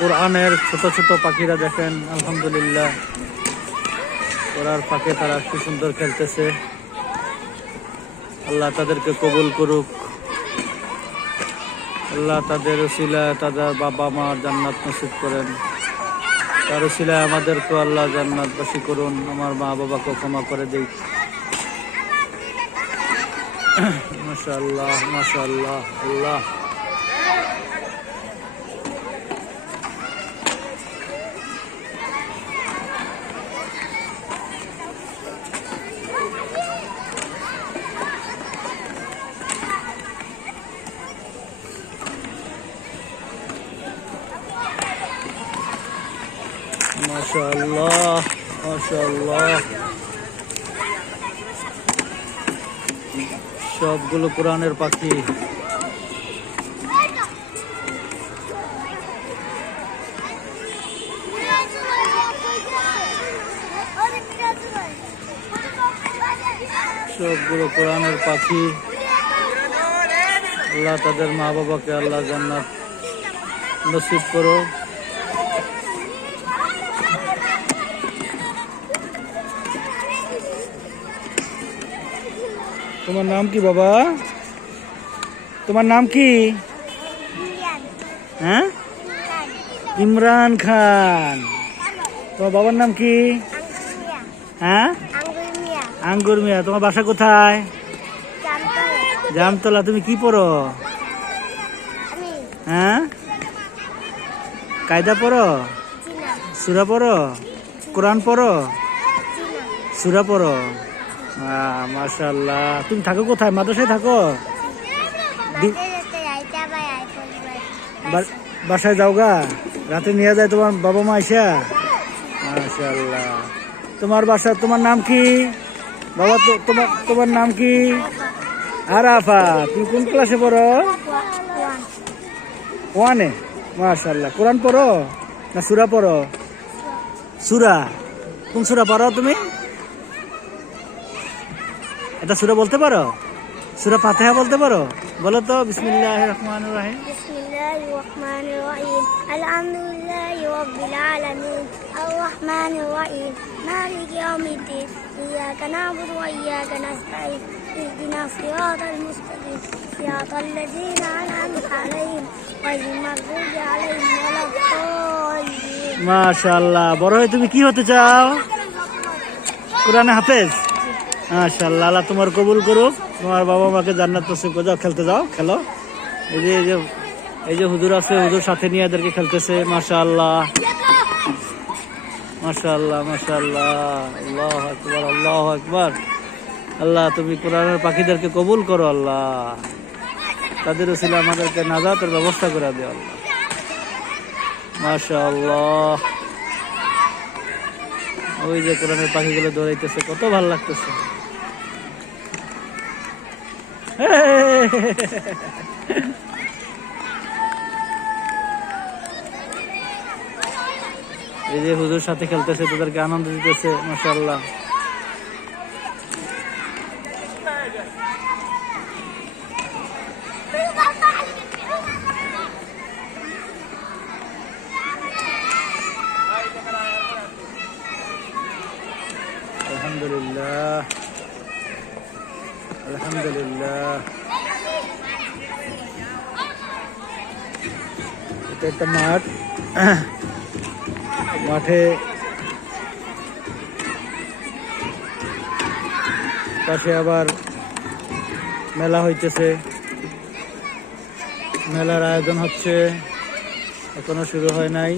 কোরআনের ছোট ছোট পাখিরা দেখেন, আলহামদুলিল্লাহ। ওরার তারা কি সুন্দর খেলতেছে। আল্লাহ তাদেরকে কবুল করুক। আল্লাহ তাদের উসিলা তাদের বাবা মার জান্নাত নসিব করেন। তার উসিলায় আমাদেরকে আল্লাহ জান্নাতবাসী করুন। আমার মা বাবাকে ক্ষমা করে দিই মাশাআল্লাহ মাশাআল্লাহ আল্লাহ মাশাআল্লাহ মাশাআল্লাহ সবগুলো কোরআনের পাখি। সবগুলো কোরআনের পাখি। আল্লাহ তাদের মা বাবাকে আল্লাহ জান্নাত নসিব করো। তোমার নাম কি বাবা? তোমার নাম কি? হ্যাঁ? ইমরান। খান। তোমার বাবার নাম কি? হ্যাঁ? আঙ্গুর মিয়া তোমার বাসা কোথায়? জামতলা। তুমি কি পড়ো? হ্যাঁ? কায়দা পড়ো? সুরা পড়ো? কোরআন পড়ো? সুরা পড়ো? মাশাল্লাহ তুমি থাকো কোথায়? মাদ্রাসায় থাকো? বাসায় যাও গা রাতে নিয়ে যায় তোমার বাবা মা আইসা? মাশাল্লাহ তোমার বাসা তোমার নাম কি? বাবা তোমার তোমার নাম কি? আরাফা। তুমি কোন ক্লাসে পড়ো? ওয়ানে। মাশাল্লাহ কোরআন পড়ো না সুরা পড়ো? সুরা। কোন সুরা পড়ো তুমি? এটা সুরা বলতে পারো? সুরা ফাতেহা বলতে পারো? বলো তো বিসমিল্লাহ রহমান রহিম। বিসমিল্লাহির রহমানির বড় হয়ে তুমি কি হতে চাও? কোরআনে হাফেজ? মাশাল্লাহ আল্লাহ তোমার কবুল করুক। তোমার বাবা মাকে জান্নাত নসিব করে যাও, খেলতে যাও, খেলো। এই যে এই যে এই যে হুজুর আছে, হুজুর সাথে নিয়ে এদেরকে খেলতেছে মাশাল্লাহ মাশাল্লাহ মাশাল্লাহ আল্লাহ আকবার আল্লাহ আকবার। আল্লাহ, তুমি কোরআনের পাখিদেরকে কবুল করো, আল্লাহ। তাদের ছিল আমাদেরকে নাজাতের ব্যবস্থা করে দিও, আল্লাহ। মাশাআল্লাহ। ওই যে কোরআনের পাখিগুলো দৌড়াইতেছে, কত ভালো লাগতেছে। এই যে হুজুর সাথে খেলতেছে তাদেরকে আনন্দ দিতেছে আলহামদুলিল্লাহ। আলহামদুলিল্লাহ। এটা একটা মাঠ। মাঠে পাশে আবার মেলা হইতেছে। মেলার আয়োজন হচ্ছে। এখনও শুরু হয় নাই।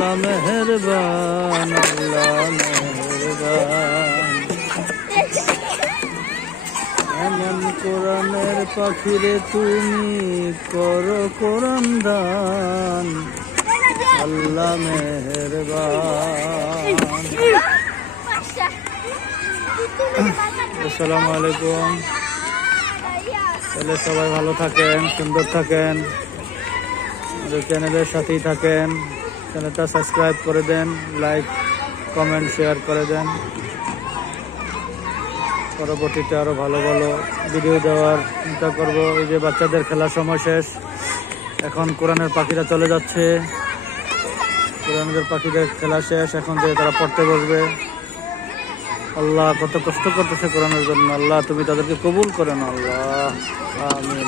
আল্লাহ মেহেরবান আল্লাহ মেহেরবান। এমন কোরআনের পাখিরে তুমি করো কোরআন দান। আল্লাহ মেহেরবান। আসসালামু আলাইকুম। তাহলে সবাই ভালো থাকেন, সুন্দর থাকেন। চ্যানেলের সাথেই থাকেন। চ্যানেলটা সাবস্ক্রাইব করে দেন, লাইক, কমেন্ট, শেয়ার করে দেন। পরবর্তীতে আরও ভালো ভালো ভিডিও দেওয়ার চিন্তা করব। এই যে বাচ্চাদের খেলার সময় শেষ। এখন কোরআনের পাখিরা চলে যাচ্ছে। কোরআনের পাখিদের খেলা শেষ। এখন যে তারা পড়তে বসবে। আল্লাহ কত কষ্ট করতেছে কোরআনের জন্য। আল্লাহ তুমি তাদেরকে কবুল করেন আল্লাহ। আমিন